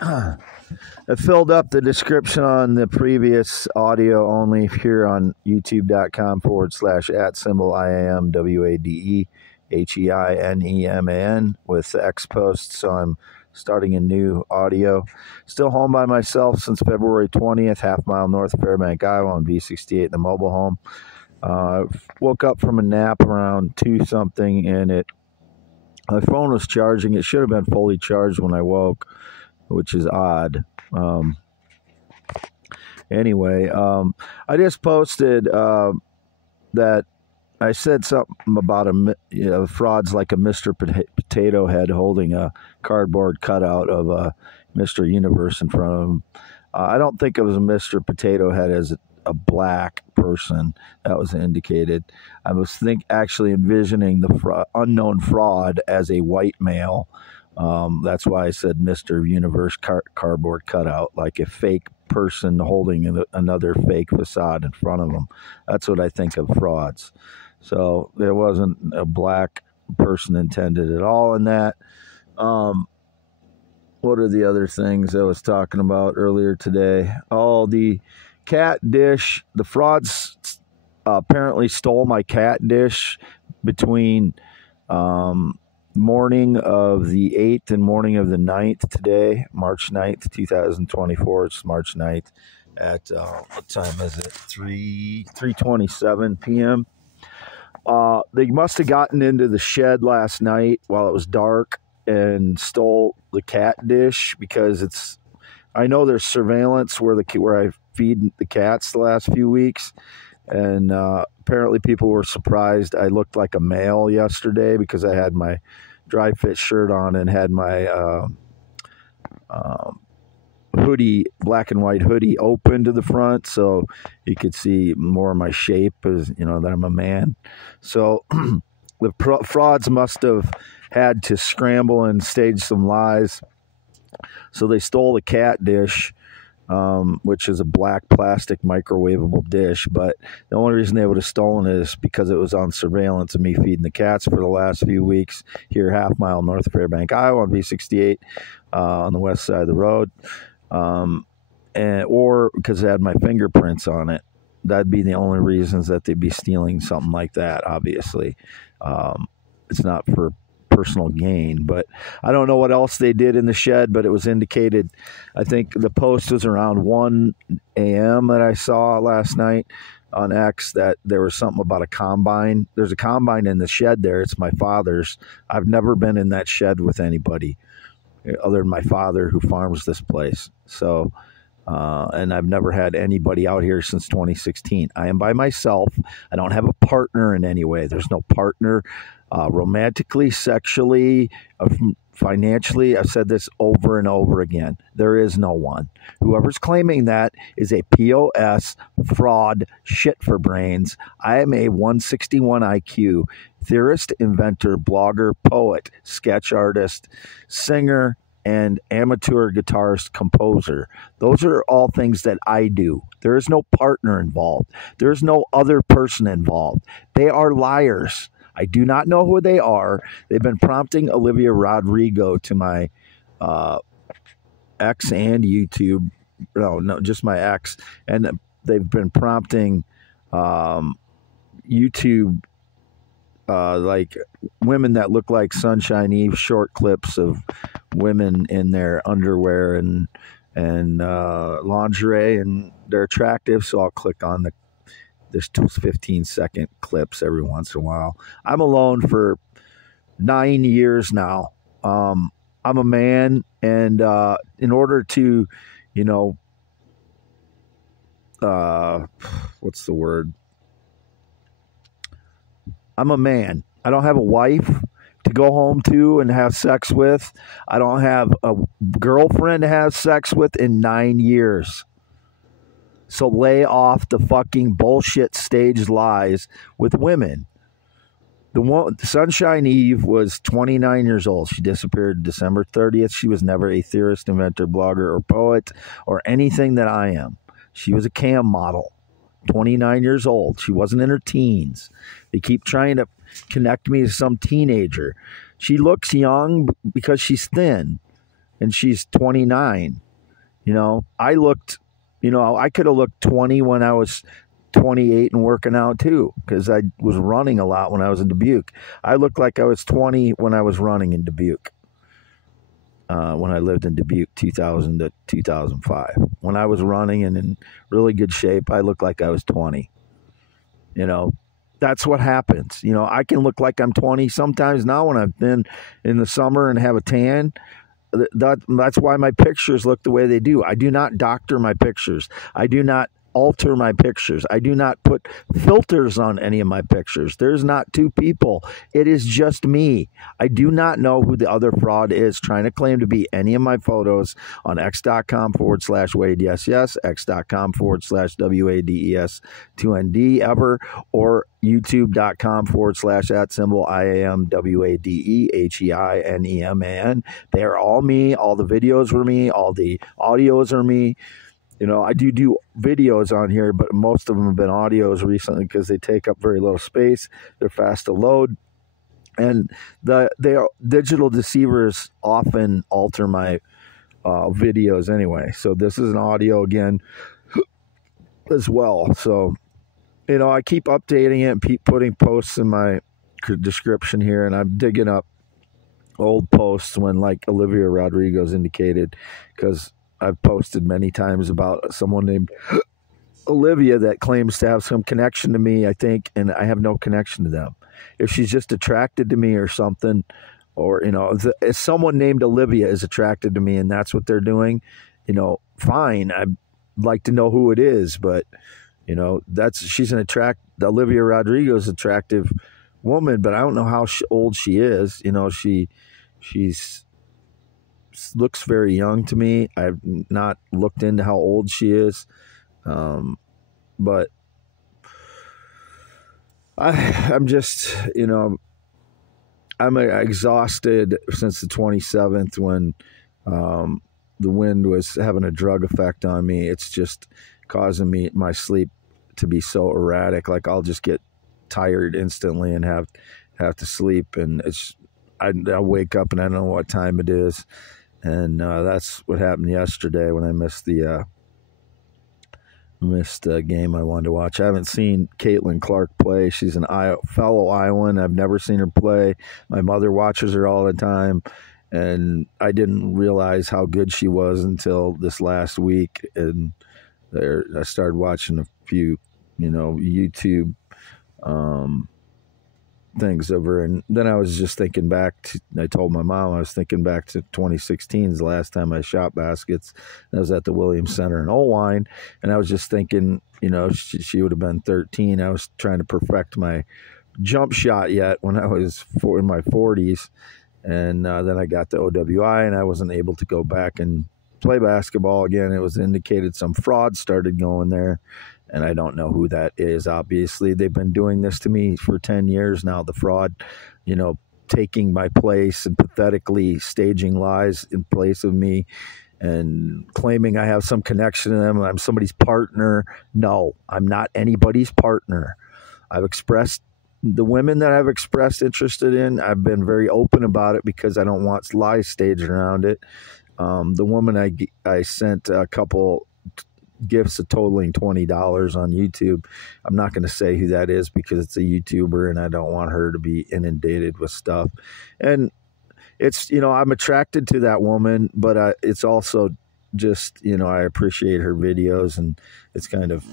I filled up the description on the previous audio only here on youtube.com/@symbol IAMWADEHEINEMAN with the X post. So I'm starting a new audio. Still home by myself since February 20th, half mile north of Fairbank, Iowa on V68 in the mobile home. Woke up from a nap around 2 something and my phone was charging. It should have been fully charged when I woke, which is odd. Anyway, I just posted that I said something about frauds like a Mr. Potato Head holding a cardboard cutout of a Mr. Universe in front of him. I don't think it was a Mr. Potato Head as a black person that was indicated. I was actually envisioning the unknown fraud as a white male. That's why I said Mr. Universe cardboard cutout, like a fake person holding another fake facade in front of them. That's what I think of frauds. So there wasn't a black person intended at all in that. What are the other things I was talking about earlier today? Oh, the cat dish. The frauds apparently stole my cat dish between morning of the 8th and morning of the 9th today, March 9th, 2024. It's March 9th at, what time is it? 3:27 p.m. They must have gotten into the shed last night while it was dark and stole the cat dish because I know there's surveillance where I feed the cats the last few weeks. And apparently people were surprised I looked like a male yesterday because I had my dry fit shirt on and had my hoodie, black and white hoodie, open to the front, so you could see more of my shape, as that I'm a man. So the frauds must have had to scramble and stage some lies. So they stole the cat dish, which is a black plastic microwavable dish. But the only reason they would have stolen it is because it was on surveillance of me feeding the cats for the last few weeks here, half mile north of Fairbank, Iowa on V68 on the west side of the road. Or because it had my fingerprints on it. That'd be the only reasons that they'd be stealing something like that, obviously. It's not for personal gain, but I don't know what else they did in the shed, but it was indicated, I think the post was around 1 a.m. that I saw last night on X, that there was something about a combine. There's a combine in the shed there. It's my father's. I've never been in that shed with anybody other than my father who farms this place. So, and I've never had anybody out here since 2016. I am by myself. I don't have a partner in any way. There's no partner romantically, sexually, financially. I've said this over and over again. There is no one. Whoever's claiming that is a POS fraud, shit for brains. I am a 161 IQ theorist, inventor, blogger, poet, sketch artist, singer, and amateur guitarist, composer. Those are all things that I do. There is no partner involved. There is no other person involved. They are liars. I do not know who they are. They've been prompting Olivia Rodrigo to my X and YouTube. No, just my X. And they've been prompting YouTube like women that look like Sunshine Eve, short clips of women in their underwear and lingerie, and they're attractive, so I'll click on there's 15-second clips every once in a while. I'm alone for 9 years now. I'm a man, and in order to, what's the word? I'm a man. I don't have a wife to go home to and have sex with. I don't have a girlfriend to have sex with in 9 years. So lay off the fucking bullshit staged lies with women. Sunshine Eve was 29 years old. She disappeared December 30th. She was never a theorist, inventor, blogger, or poet, or anything that I am. She was a cam model. 29 years old. She wasn't in her teens. They keep trying to connect me to some teenager. She looks young because she's thin. and she's 29. You know, I looked, you know, I could have looked 20 when I was 28 and working out too, because I was running a lot when I was in Dubuque. I looked like I was 20 when I was running in Dubuque. When I lived in Dubuque, 2000 to 2005. When I was running and in really good shape, I looked like I was 20. You know, that's what happens. You know, I can look like I'm 20 sometimes now when I've been in the summer and have a tan. That's why my pictures look the way they do. I do not doctor my pictures. I do not alter my pictures. I do not put filters on any of my pictures. There's not two people. It is just me. I do not know who the other fraud is trying to claim to be any of my photos on x.com/Wade, yes, yes, x.com/WADES2ND ever, or youtube.com/@IAMWADEHEINEMAN. They are all me. All the videos were me. All the audios are me. You know, I do videos on here, but most of them have been audios recently because they take up very little space. They're fast to load. And they are digital deceivers often alter my videos anyway. So this is an audio again as well. So, you know, I keep updating it and keep putting posts in my description here, and I'm digging up old posts when, like, Olivia Rodrigo's indicated, because I've posted many times about someone named Olivia that claims to have some connection to me, I think, and I have no connection to them. If she's just attracted to me or something, or, you know, if someone named Olivia is attracted to me and that's what they're doing, you know, fine. I'd like to know who it is, but, you know, Olivia Rodrigo's attractive woman, but I don't know how old she is. You know, she's looks very young to me. I've not looked into how old she is, but I'm just, you know, I'm exhausted since the 27th when the wind was having a drug effect on me. It's just causing my sleep to be so erratic. Like, I'll just get tired instantly and have to sleep, and I wake up and I don't know what time it is. And that's what happened yesterday when I missed the game I wanted to watch. I haven't seen Caitlin Clark play. She's an fellow Iowan. I've never seen her play. My mother watches her all the time, and I didn't realize how good she was until this last week. And I started watching a few, you know, YouTube things of her, and then I was just thinking back I told my mom I was thinking back to 2016 is the last time I shot baskets. I was at the Williams Center in Owine, and I was just thinking, you know, she would have been 13. I was trying to perfect my jump shot yet when I was in my 40s, and then I got the OWI, and I wasn't able to go back and play basketball again. It was indicated some fraud started going there, and I don't know who that is. Obviously, they've been doing this to me for 10 years now, the fraud, you know, taking my place and pathetically staging lies in place of me and claiming I have some connection to them. I'm somebody's partner. No, I'm not anybody's partner. The women that I've expressed interested in, I've been very open about it because I don't want lies staged around it. The woman I sent a couple gifts totaling $20 on YouTube. I'm not going to say who that is because it's a YouTuber and I don't want her to be inundated with stuff. And it's, you know, I'm attracted to that woman, but it's also just, you know, I appreciate her videos, and it's kind of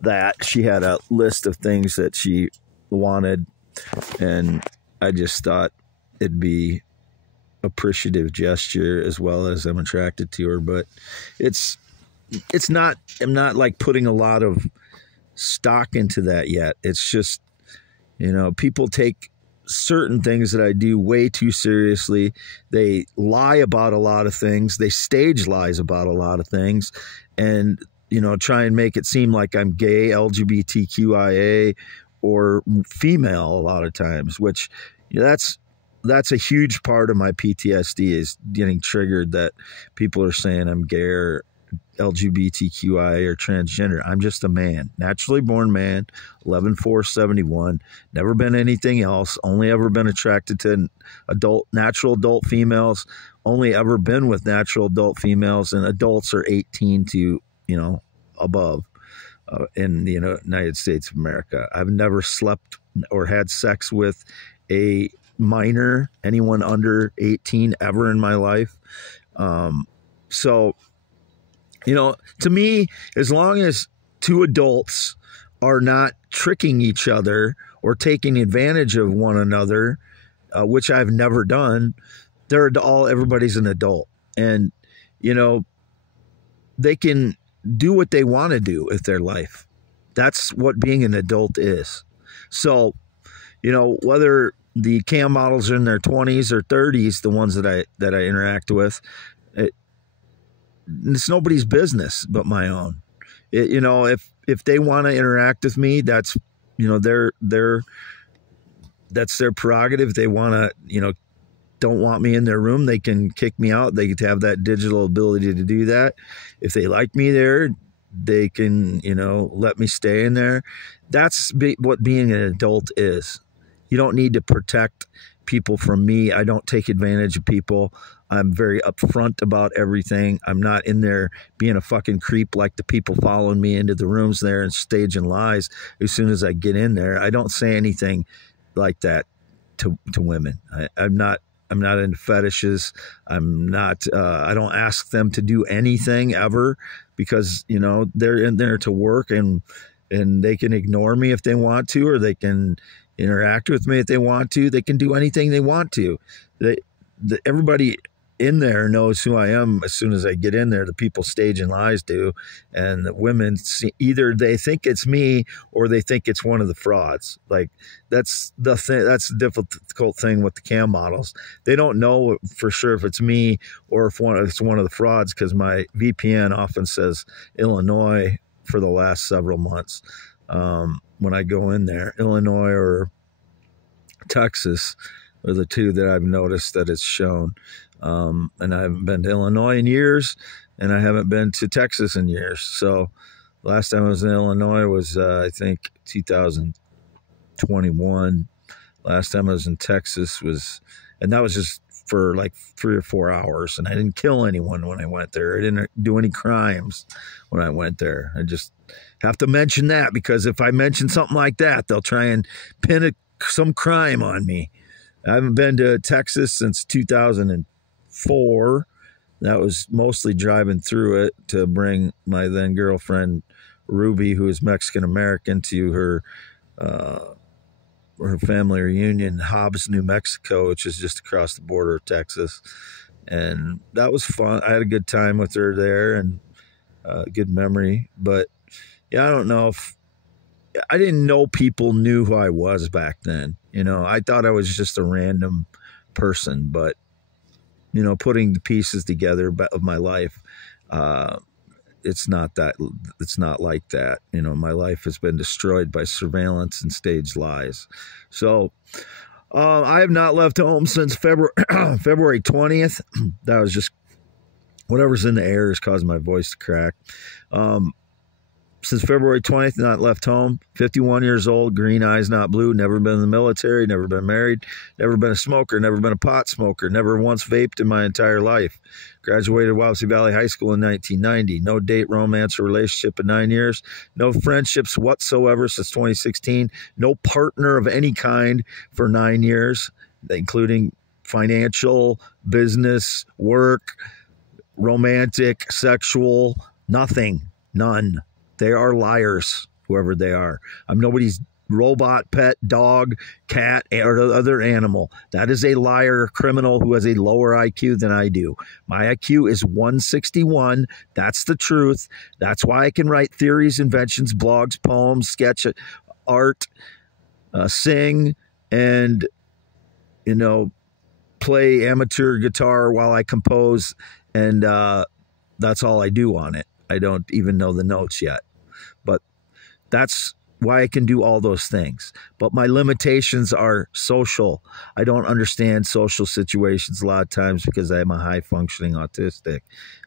that she had a list of things that she wanted, and I just thought it'd be appreciative gesture as well as I'm attracted to her. But I'm not like putting a lot of stock into that yet. It's just, you know, people take certain things that I do way too seriously. They lie about a lot of things. They stage lies about a lot of things, and, you know, try and make it seem like I'm gay, LGBTQIA, or female a lot of times, which, you know, that's a huge part of my PTSD is getting triggered that people are saying I'm gay or LGBTQI or transgender. I'm just a man, naturally born man, 11'4", never been anything else, only ever been attracted to natural adult females, only ever been with natural adult females, and adults are 18 to, above in the United States of America. I've never slept or had sex with a minor, anyone under 18 ever in my life. So, to me, as long as two adults are not tricking each other or taking advantage of one another, which I've never done, everybody's an adult. And, they can do what they want to do with their life. That's what being an adult is. So, whether the cam models are in their 20s or 30s, the ones that I interact with, it's nobody's business but my own. If they want to interact with me, that's that's their prerogative. They want to, don't want me in their room, they can kick me out. They have that digital ability to do that. If they like me there, they can, let me stay in there. That's what being an adult is. You don't need to protect people from me. I don't take advantage of people. I'm very upfront about everything. I'm not in there being a fucking creep like the people following me into the rooms there and staging lies. As soon as I get in there, I don't say anything like that to women. I'm not into fetishes. I'm not, I don't ask them to do anything ever because, they're in there to work and they can ignore me if they want to, or they can interact with me if they want to. They can do anything they want to. Everybody in there knows who I am as soon as I get in there. The people staging lies do. And the women either they think it's me or they think it's one of the frauds. Like that's the thing. That's the difficult thing with the cam models. They don't know for sure if it's me or if it's one of the frauds, because my VPN often says Illinois for the last several months. When I go in there, Illinois or Texas are the two that I've noticed that it's shown. And I haven't been to Illinois in years, and I haven't been to Texas in years. So last time I was in Illinois was, I think, 2021. Last time I was in Texas and that was just for like 3 or 4 hours. And I didn't kill anyone when I went there. I didn't do any crimes when I went there. I just have to mention that, because if I mention something like that, they'll try and pin some crime on me. I haven't been to Texas since 2004. That was mostly driving through it to bring my then girlfriend Ruby, who is Mexican American, to her family reunion in Hobbs, New Mexico, which is just across the border of Texas. And that was fun. I had a good time with her there, and good memory. But yeah, I don't know if I didn't know people knew who I was back then. I thought I was just a random person, but putting the pieces together of my life, it's not like that. My life has been destroyed by surveillance and staged lies. So I have not left home since February 20th. That was just whatever's in the air is causing my voice to crack. Since February 20th, not left home. 51 years old, green eyes, not blue, never been in the military, never been married, never been a smoker, never been a pot smoker, never once vaped in my entire life. Graduated Wapsie Valley High School in 1990. No date, romance, or relationship in 9 years. No friendships whatsoever since 2016. No partner of any kind for 9 years, including financial, business, work, romantic, sexual, nothing, none. They are liars, whoever they are. I'm nobody's robot, pet, dog, cat, or other animal. That is a liar criminal who has a lower IQ than I do. My IQ is 161. That's the truth. That's why I can write theories, inventions, blogs, poems, sketch art, sing, and, play amateur guitar while I compose. And that's all I do on it. I don't even know the notes yet. But that's why I can do all those things. But my limitations are social. I don't understand social situations a lot of times because I'm a high functioning autistic.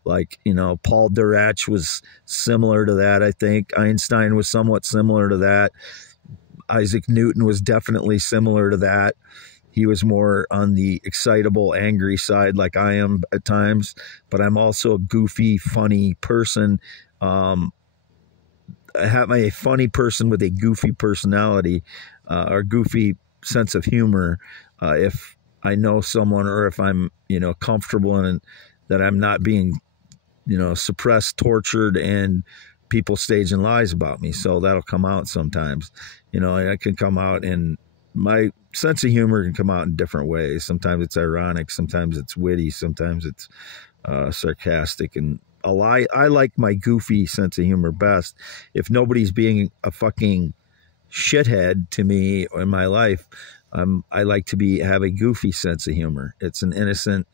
Like, you know, Paul Dirac was similar to that, I think. Einstein was somewhat similar to that. Isaac Newton was definitely similar to that. He was more on the excitable, angry side like I am at times, but I'm also a goofy, funny person. I have a funny person with a goofy personality or goofy sense of humor. If I know someone or if I'm, you know, comfortable in that I'm not being, you know, suppressed, tortured, and people staging lies about me. So that'll come out sometimes. You know, I can come out in my sense of humor can come out in different ways. Sometimes it's ironic, sometimes it's witty, sometimes it's sarcastic, and I like my goofy sense of humor best. If nobody's being a fucking shithead to me in my life, I like to have a goofy sense of humor. It's an innocent,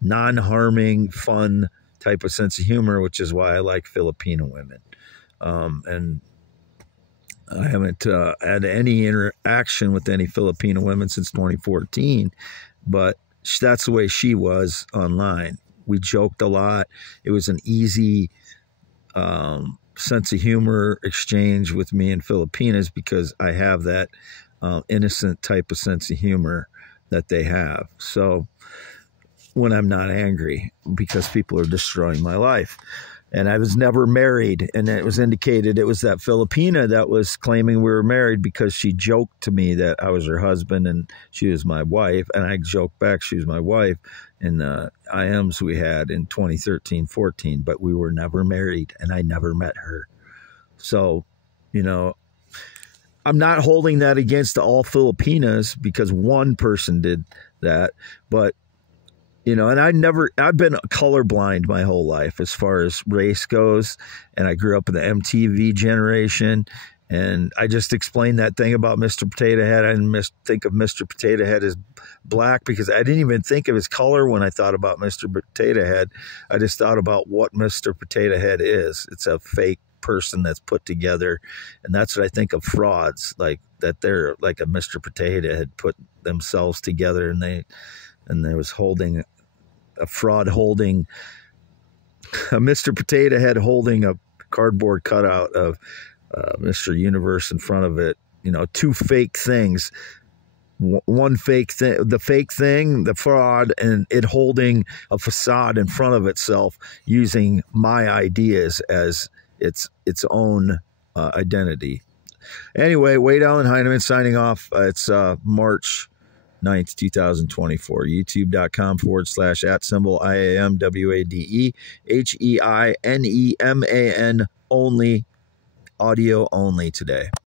non-harming, fun type of sense of humor, which is why I like Filipino women. And I haven't had any interaction with any Filipino women since 2014, but that's the way she was online. We joked a lot. It was an easy sense of humor exchange with me in Filipinas because I have that innocent type of sense of humor that they have. So when I'm not angry because people are destroying my life. And I was never married, and it was indicated it was that Filipina that was claiming we were married because she joked to me that I was her husband and she was my wife, and I joked back she was my wife in the IMs we had in 2013-14, but we were never married, and I never met her. So, you know, I'm not holding that against all Filipinas because one person did that, but you know, and I've been colorblind my whole life as far as race goes. And I grew up in the MTV generation. And I just explained that thing about Mr. Potato Head. I didn't think of Mr. Potato Head as black because I didn't even think of his color when I thought about Mr. Potato Head. I just thought about what Mr. Potato Head is. It's a fake person that's put together. And that's what I think of frauds, like that they're like a Mr. Potato Head put themselves together and they was holding a fraud holding a Mr. Potato Head holding a cardboard cutout of Mr. Universe in front of it. You know, two fake things. One fake thing, the fraud, and it holding a facade in front of itself using my ideas as its own identity. Anyway, Wade Allen Heineman signing off. It's March 9th, 2024. YouTube.com/@IAMWADEHEINEMAN only. Audio only today.